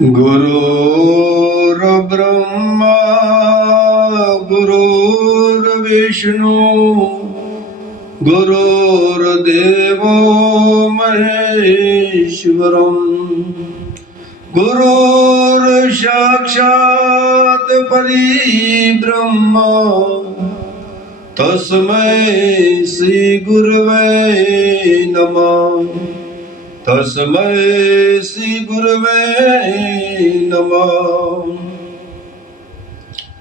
गुरुर्ब्रह्मा गुरुर्विष्णु गुरुर्देवो महेश्वरम् गुरुर्साक्षात् परब्रह्म तस्मै श्री गुरवे नमः। तस्मै श्री गुरवे नमः।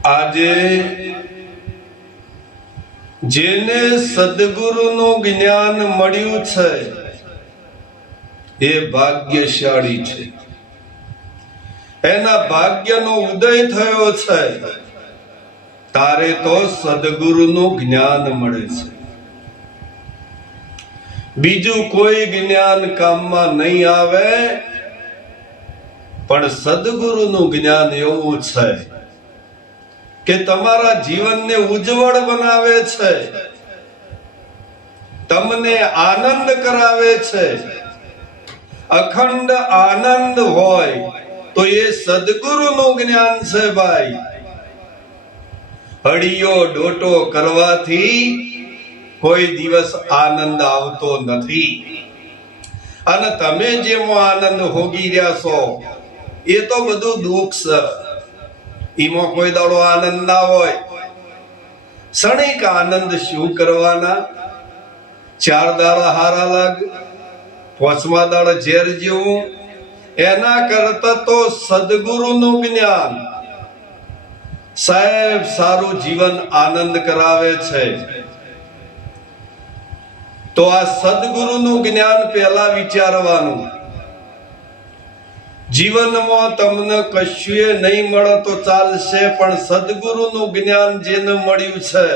આજે જેને સદગુરુનું જ્ઞાન મળ્યું છે એ ભાગ્યશાળી છે, એના ભાગ્યનો ઉદય થયો છે। તારે તો સદગુરુનું જ્ઞાન મળે છે, બીજું કોઈ જ્ઞાન કામમાં નહીં આવે। પણ સદગુરુનું જ્ઞાન એવું છે કે તમારા જીવનને ઉજ્જવળ બનાવે છે, તમને આનંદ કરાવે છે। અખંડ આનંદ હોય તો એ સદગુરુનું જ્ઞાન છે ભાઈ। હળિયો ડોટો કરવાથી કોઈ દિવસ આનંદ આવતો નથી, અને તમે જેવો આનંદ ભોગી રહ્યા છો એ તો બધું દુઃખ છે। એમાં કોઈ દાડો આનંદ ના હોય। ક્ષણિક આનંદ શું કરવાના? 4 દાડા હારા લાગે, 5મા દાડા ઝેર જેવું। એના કરતા તો સદગુરુનું જ્ઞાન સાહેબ સારું જીવન આનંદ કરાવે છે। તો આ સદગુરુનું જ્ઞાન પહેલા વિચારવાનું। જીવનમાં તમને કશું નહીં મળે તો ચાલશે, પણ સદગુરુનું જ્ઞાન જેને મળ્યું છે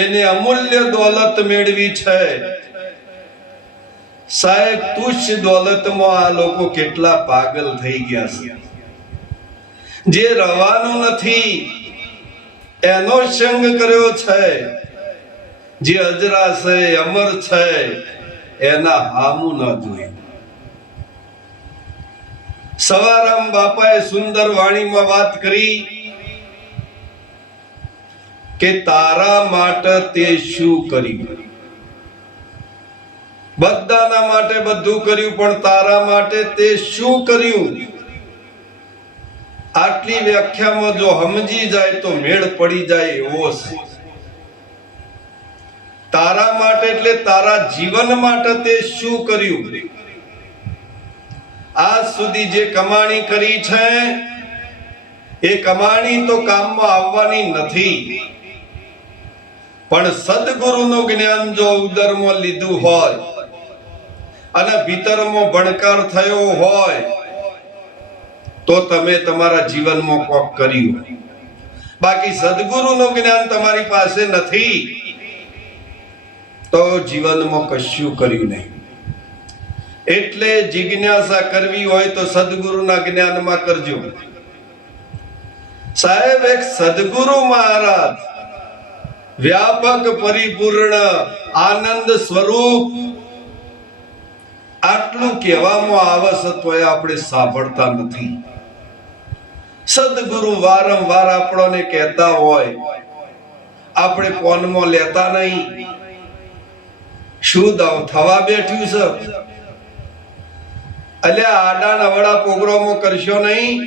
એને અમૂલ્ય દોલત મેળવી છે સાહેબ। તુચ્છ દોલતમાં આ લોકો કેટલા પાગલ થઈ ગયા છે। જે રવાનું નથી એનો સંગ કર્યો છે, જે અજરા છે અમર છે એના હામું ન જોઈ। સવારામ બાપાએ સુંદર વાણીમાં વાત કરી કે તારા માટે તે શું કર્યું? બધાના માટે બધું કર્યું, પણ તારા માટે તે શું કર્યું? આટલી વ્યાખ્યામાં જો સમજી જાય તો મેળ પડી જાય એવો છે। તારા માટે એટલે તારા જીવન માટે તે શું કર્યું? આજ સુધી જે કમાણી કરી છે એ કમાણી તો કામમાં આવવાની નથી, પણ સદગુરુનું જ્ઞાન જો ઉદરમાં લીધું હોય અને ભીતરમાં ભણકાર થયો હોય તો તમે તમારા જીવનમાં કોક કર્યું। બાકી સદગુરુનું જ્ઞાન તમારી પાસે નથી તો જીવનમાં કશું કર્યું નહીં। એટલે જિજ્ઞાસા કરવી હોય તો સદગુરુના જ્ઞાનમાં કરજો સાહેબ। એક સદગુરુ મહારાજ વ્યાપક પરિપૂર્ણ આનંદ સ્વરૂપ આટલું કહેવામાં આવે છે તોય આપણે સાંભળતા નથી। સદગુરુ વારંવાર આપણને કહેતા હોય, આપણે કોનમાં લેતા નહીં। શું થવા બેઠ્યું છે? અલ્યા આડા નવડા પ્રોગ્રામો કરશો નહીં,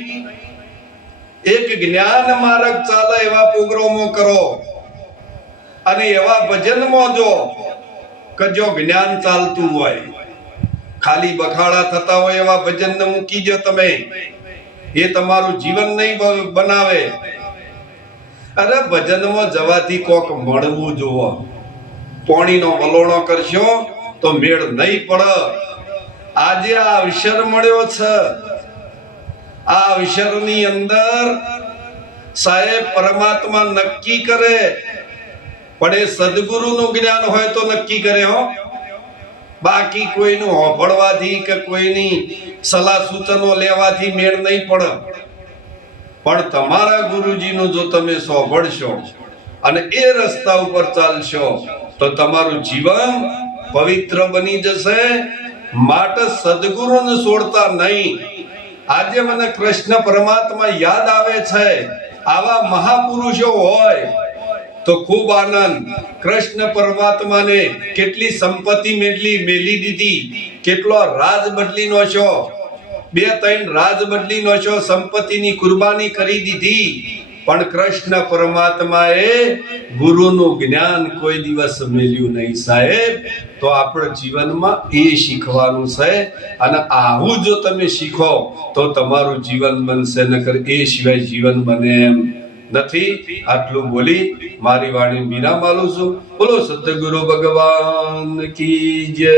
એક જ્ઞાન માર્ગ ચાલે એવા પ્રોગ્રામો કરો, અને એવા ભજનમાં જો કે જો જ્ઞાન ચાલતું હોય, ખાલી બખાડા થતા હોય એવા ભજન ને મૂકી દો તમે, એ તમારું જીવન નહીં બનાવે। અરે ભજનમાં જવાથી કોક મળવું જોવો। પોણીનો વલોણો કરશો તો મેળ નહીં પડે। આજે આ અવસર મળ્યો છે, આ અવસરની અંદર સાહેબ પરમાત્મા નક્કી કરે, પણ એ સદગુરુનું જ્ઞાન હોય તો નક્કી કરે હો। બાકી કોઈનું હોભળવાથી કે કોઈની સલાહ સૂચનો લેવાથી મેળ નહીં પડે। પણ તમારા ગુરુજીનું જો તમે સાંભળશો અને એ રસ્તા ઉપર ચાલશો તો તમારું જીવન પવિત્ર બની જશે। માટે સદગુરુને છોડતા નહીં। આજે મને કૃષ્ણ પરમાત્મા યાદ આવે છે, આવા મહાપુરુષો હોય તો ખૂબ આનંદ. કૃષ્ણ પરમાત્માને કેટલી સંપત્તિ મેલી દીધી, કેટલો રાજ બદલી નો છો, 2-3 રાજ બદલી નો છો, સંપત્તિની કુરબાની કરી દીધી, પણ કૃષ્ણ પરમાત્માએ ગુરુનું જ્ઞાન કોઈ દિવસ મેલ્યું નહીં સાહેબ. તો આપણા જીવનમાં એ શીખવાનું છે, અને આવું જો તમે શીખો તો તમારું જીવન બનશે, નકર એ સિવાય જીવન બને એમ નથી. આટલું બોલી મારી વાણી વિરામ આલું છું. બોલો સતગુરુ ભગવાન કી જય.